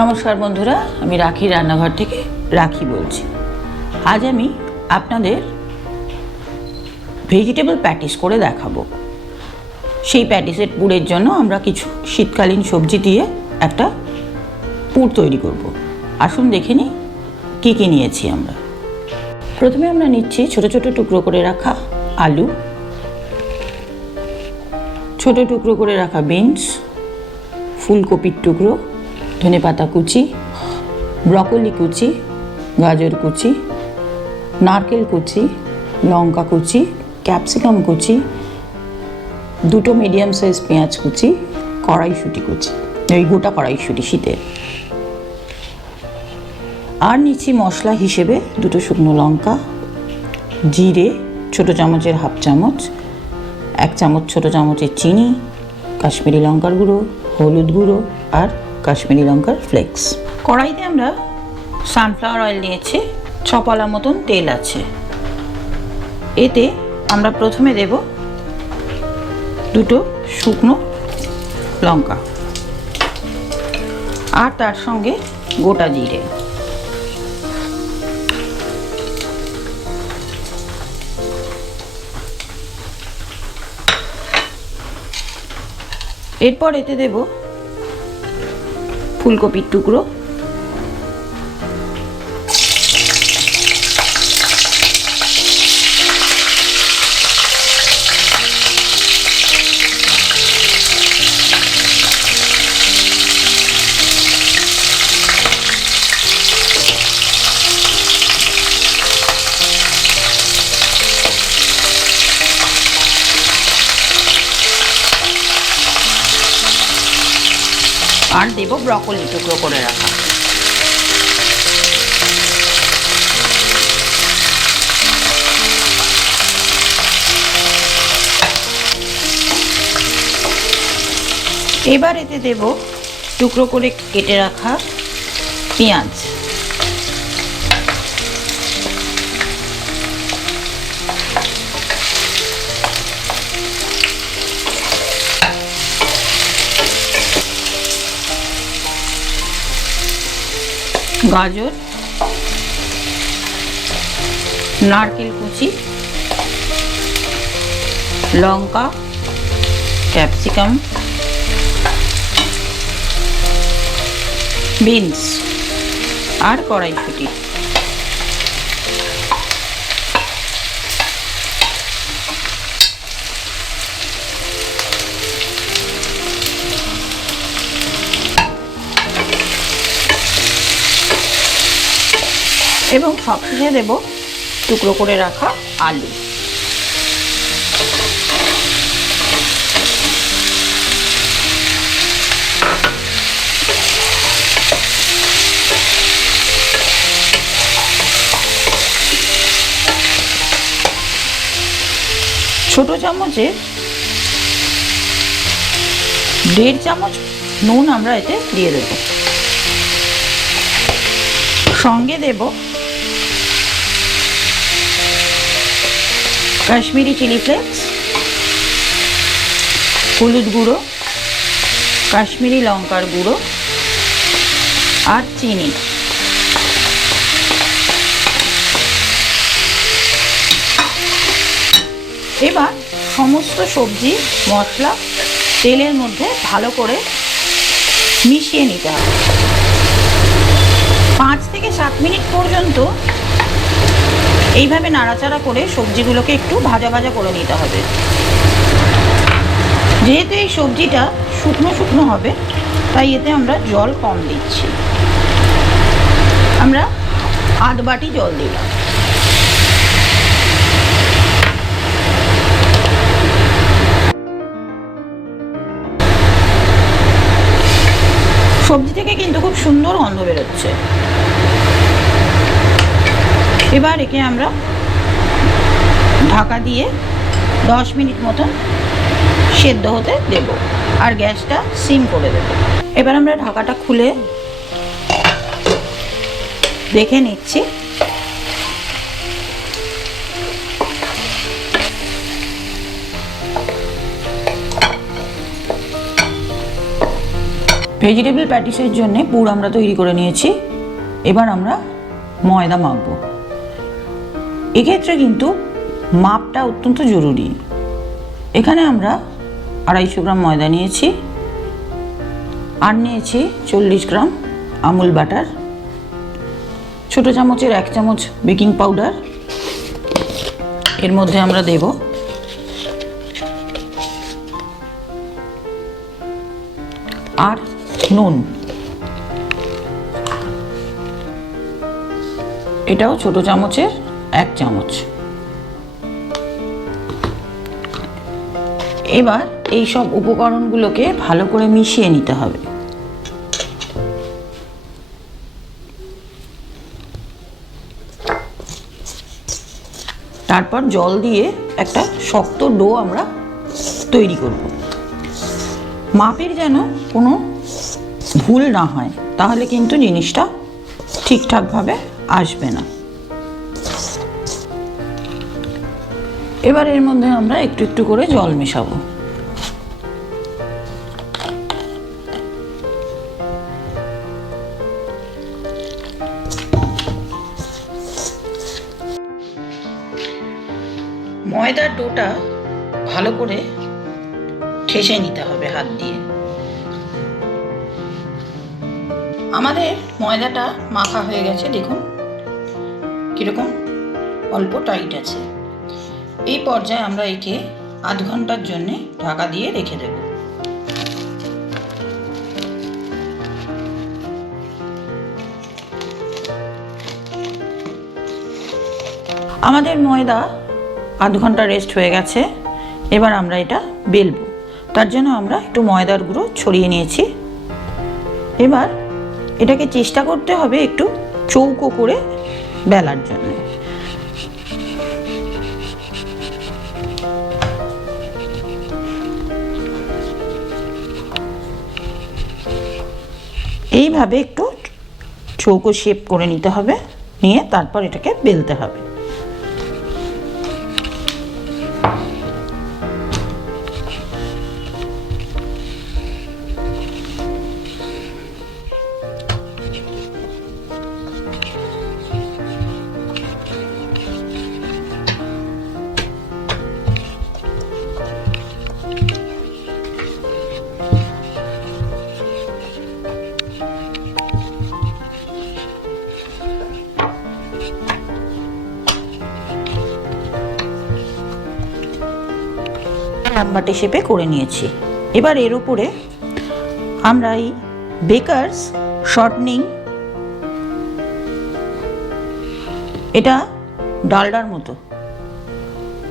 নমস্কার বন্ধুরা, আমি রাখি রান্নাঘর থেকে রাখি বলছি। আজ আমি আপনাদের ভেজিটেবল প্যাটিস করে দেখাবো। সেই প্যাটিসের পুরের জন্য আমরা কিছু শীতকালীন সবজি দিয়ে একটা পুর তৈরি করব। আসুন দেখে নিই কী কী নিয়েছি আমরা। প্রথমে আমরা নিচ্ছি ছোট ছোট টুকরো করে রাখা আলু, ছোট টুকরো করে রাখা বিনস, ফুলকপির টুকরো, ধনেপাতা কুচি, ব্রকলি কুচি, গাজর কুচি, নারকেল কুচি, লঙ্কা কুচি, ক্যাপসিকাম কুচি, দুটো মিডিয়াম সাইজ পেঁয়াজ কুচি, কড়াইশুঁটি কুচি, এই গোটা কড়াইশুঁটি শীতের। আর নিচ্ছি মশলা হিসেবে দুটো শুকনো লঙ্কা, জিরে ছোটো চামচের হাফ চামচ, 1 চামচ ছোটো চামচের চিনি, কাশ্মীরি লঙ্কার গুঁড়ো, হলুদ গুঁড়ো আর কাশ্মীরি লঙ্কার ফ্লেক্স। কড়াইতে আমরা সানফ্লাওয়ার অয়েল নিয়েছি, 6 পালা মতন তেল আছে। এতে আমরা প্রথমে দেব দুটো শুকনো লঙ্কা আর তার সঙ্গে গোটা জিরে। এরপর এতে দেব ফুলকপির টুকরো, আর দেব ব্রকলি টুকরো করে রাখা। এবার এতে দেব টুকরো করে কেটে রাখা পেঁয়াজ, গাজর, নারকেল কুচি, লঙ্কা, ক্যাপসিকাম, বিনস আর কড়াইশুঁটি। এবং সবশেষে দেব টুকরো করে রাখা আলু। ছোট চামচে 1.5 চামচ নুন আমরা এতে দিয়ে দেব। সঙ্গে দেব কাশ্মীরি চিলি ফ্লেক্স, হলুদ গুঁড়ো, কাশ্মীরি লঙ্কার গুঁড়ো আর চিনি। এবার সমস্ত সবজি মশলা তেলের মধ্যে ভালো করে মিশিয়ে নিতে হবে। 5 থেকে 7 মিনিট পর্যন্ত এইভাবে নাড়াচাড়া করে সবজিগুলোকে একটু ভাজা ভাজা করে নিতে হবে। যেহেতু এই সবজিটা শুকনো শুকনো হবে, তাই এতে আমরা জল কম দিচ্ছি। আমরা আধ বাটি জল দিলাম। সবজি থেকে কিন্তু খুব সুন্দর গন্ধ বেরোচ্ছে। এবার একে আমরা ঢাকা দিয়ে 10 মিনিট মতন সেদ্ধ হতে দেব আর গ্যাসটা সিম করে দেব। এবার আমরা ঢাকাটা খুলে দেখে নিচ্ছি। ভেজিটেবল প্যাটিসের জন্য পুর আমরা তৈরি করে নিয়েছি। এবার আমরা ময়দা মাখবো। এক্ষেত্রে কিন্তু মাপটা অত্যন্ত জরুরি। এখানে আমরা 250 গ্রাম ময়দা নিয়েছি, আর নিয়েছি 40 গ্রাম আমুল বাটার, ছোটো চামচের 1 চামচ বেকিং পাউডার, এর মধ্যে আমরা দেব আর নুন, এটাও ছোটো চামচের 1 চামচ। এবার এই সব উপকরণগুলোকে ভালো করে মিশিয়ে নিতে হবে। তারপর জল দিয়ে একটা শক্ত ডো আমরা তৈরি করব। মাপের যেন কোনো ভুল না হয়, তাহলে কিন্তু জিনিসটা ঠিকঠাকভাবে আসবে না। এবার এর মধ্যে আমরা একটু একটু করে জল মেশাবো। ময়দার ডোটা ভালো করে ঠেসে নিতে হবে হাত দিয়ে। আমাদের ময়দাটা মাখা হয়ে গেছে, দেখুন কিরকম অল্প টাইট আছে। এই পর্যায়ে আমরা একে আধ ঘন্টার জন্য ঢাকা দিয়ে রেখে দেব। আমাদের ময়দা আধ ঘন্টা রেস্ট হয়ে গেছে। এবার আমরা এটা বেলবো। তার জন্য আমরা একটু ময়দার গুঁড়ো ছড়িয়ে নিয়েছি। এবার এটাকে চেষ্টা করতে হবে একটু চৌকো করে বেলার জন্য। এইভাবে একটু চৌকো শেপ করে নিতে হবে, নিয়ে তারপর এটাকে বেলতে হবে। লাম্বাটে শেপে করে নিয়েছি। এবার এর উপরে আমরা এই বেকারস শর্টনিং, এটা ডালডার মতো,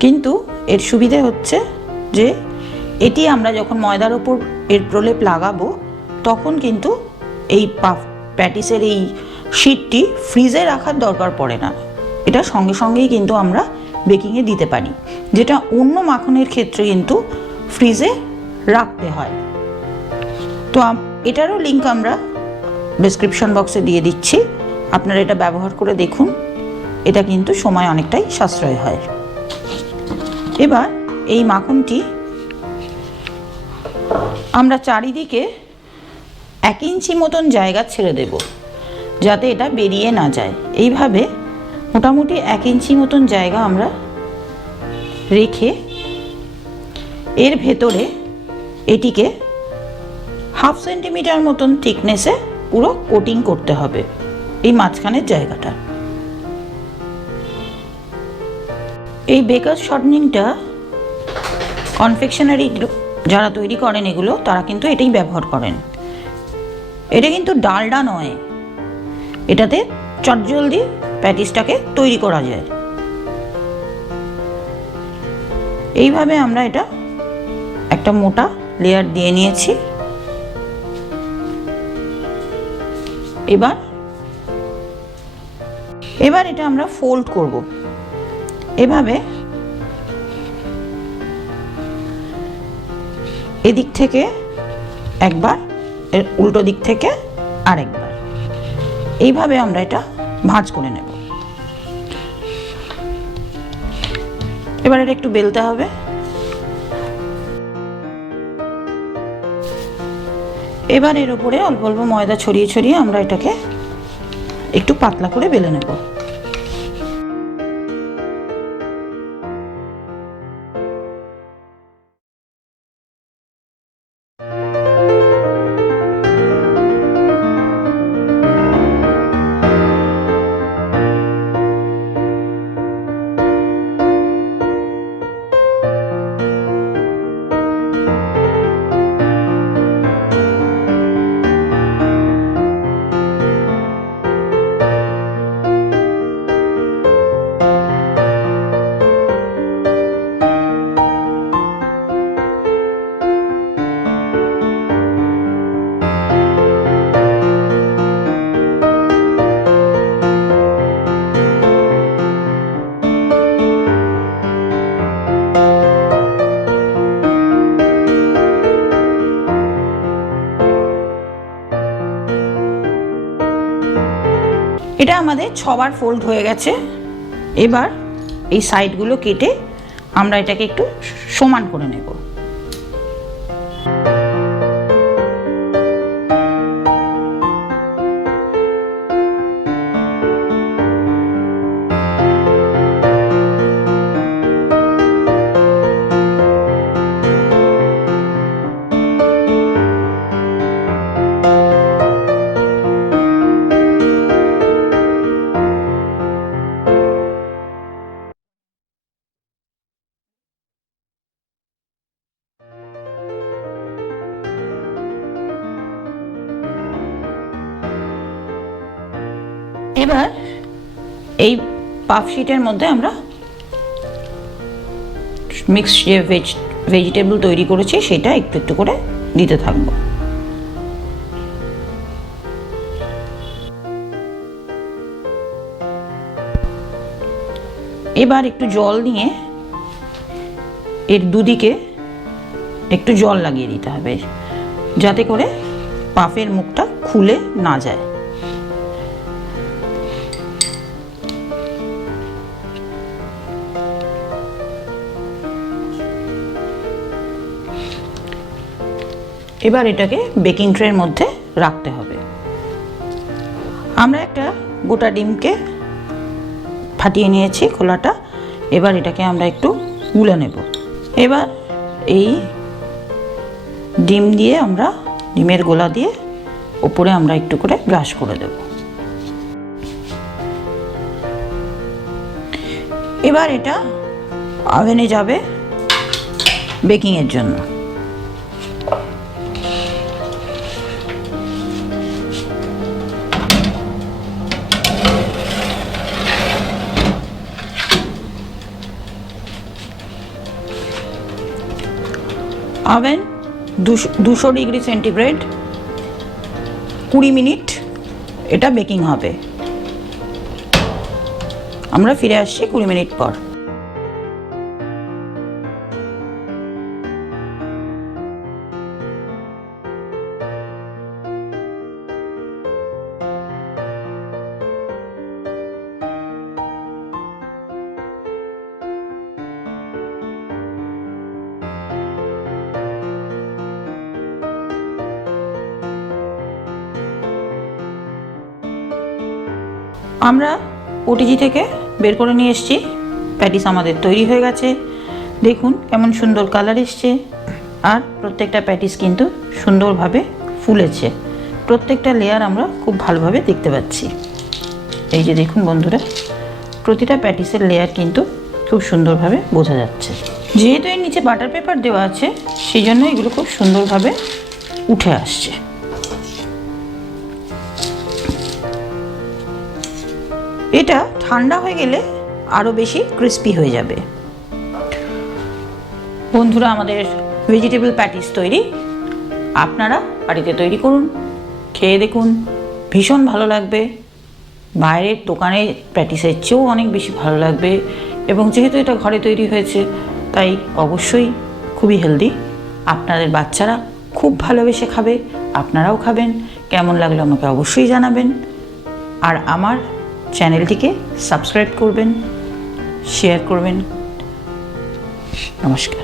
কিন্তু এর সুবিধে হচ্ছে যে এটি আমরা যখন ময়দার ওপর এর প্রলেপ লাগাবো তখন কিন্তু এই প্যাটিসের এই শিটটি ফ্রিজে রাখার দরকার পড়ে না। এটা সঙ্গে সঙ্গেই কিন্তু আমরা বেকিংয়ে দিতে পারি, যেটা অন্য মাখনের ক্ষেত্রে কিন্তু ফ্রিজে রাখতে হয়। তো এটারও লিঙ্ক আমরা ডেসক্রিপশন বক্সে দিয়ে দিচ্ছি, আপনারা এটা ব্যবহার করে দেখুন। এটা কিন্তু সময় অনেকটাই সাশ্রয় হয়। এবার এই মাখনটি আমরা চারিদিকে 1 ইঞ্চি মতন জায়গা ছেড়ে দেব, যাতে এটা বেরিয়ে না যায়। এইভাবে মোটামুটি 1 ইঞ্চি মতন জায়গা আমরা রেখে এর ভেতরে এটিকে 1/2 সেন্টিমিটার মতন থিকনেসে পুরো কোটিং করতে হবে এই মাঝখানের জায়গাটা। এই বেকার শর্টনিংটা কনফেকশনারি যারা তৈরি করেন এগুলো, তারা কিন্তু এটাই ব্যবহার করেন। এটা কিন্তু ডালডা নয়, এটাতে চটজলদি প্যাটিসটাকে তৈরি করা যায়। এইভাবে আমরা এটা একটা মোটা লেয়ার দিয়ে নিয়েছি। এবার এটা আমরা ফোল্ড করব। এভাবে এদিক থেকে একবার, এর উল্টো দিক থেকে আরেকবার, এইভাবে আমরা এটা ভাঁজ করে নেব। এবার এটা একটু বেলতে হবে। এবার এর উপরে অল্প অল্প ময়দা ছড়িয়ে ছড়িয়ে আমরা এটাকে একটু পাতলা করে বেলে নেব। এটা আমাদের 6 বার ফোল্ড হয়ে গেছে। এবার এই সাইডগুলো কেটে আমরা এটাকে একটু সমান করে নেব। এবার এই পাফ শিটের মধ্যে আমরা মিক্সড যে ভেজিটেবল তৈরি করেছি সেটা একটু একটু করে দিতে থাকবো। এবার একটু জল নিয়ে এর দুদিকে একটু জল লাগিয়ে দিতে হবে, যাতে করে পাফের মুখটা খুলে না যায়। এবার এটাকে বেকিং ট্রের মধ্যে রাখতে হবে। আমরা একটা গোটা ডিমকে ফাটিয়ে নিয়েছি খোলাটা। এবার এটাকে আমরা একটু গুলে নেব। এবার এই ডিম দিয়ে আমরা ডিমের গোলা দিয়ে উপরে আমরা একটু করে ব্রাশ করে দেব। এবার এটা ওভেনে যাবে বেকিংয়ের জন্য। ওভেন 200 ডিগ্রি সেন্টিগ্রেড 20 মিনিট এটা বেকিং হবে। আমরা ফিরে আসছি 20 মিনিট পর। আমরা ওটিজি থেকে বের করে নিয়ে এসেছি। প্যাটিস আমাদের তৈরি হয়ে গেছে। দেখুন কেমন সুন্দর কালার এসছে, আর প্রত্যেকটা প্যাটিস কিন্তু সুন্দরভাবে ফুলেছে। প্রত্যেকটা লেয়ার আমরা খুব ভালোভাবে দেখতে পাচ্ছি। এই যে দেখুন বন্ধুরা, প্রতিটা প্যাটিসের লেয়ার কিন্তু খুব সুন্দরভাবে বোঝা যাচ্ছে। যেহেতু এর নিচে বাটার পেপার দেওয়া আছে, সেই জন্য এগুলো খুব সুন্দরভাবে উঠে আসছে। এটা ঠান্ডা হয়ে গেলে আরও বেশি ক্রিস্পি হয়ে যাবে। বন্ধুরা, আমাদের ভেজিটেবল প্যাটিস তৈরি। আপনারা বাড়িতে তৈরি করুন, খেয়ে দেখুন, ভীষণ ভালো লাগবে। বাইরের দোকানে প্যাটিসের চেয়েও অনেক বেশি ভালো লাগবে। এবং যেহেতু এটা ঘরে তৈরি হয়েছে, তাই অবশ্যই খুবই হেলদি। আপনাদের বাচ্চারা খুব ভালোবেসে খাবে, আপনারাও খাবেন। কেমন লাগলো আমাকে অবশ্যই জানাবেন। আর আমার চ্যানেলটিকে সাবস্ক্রাইব করবেন, শেয়ার করবেন। নমস্কার।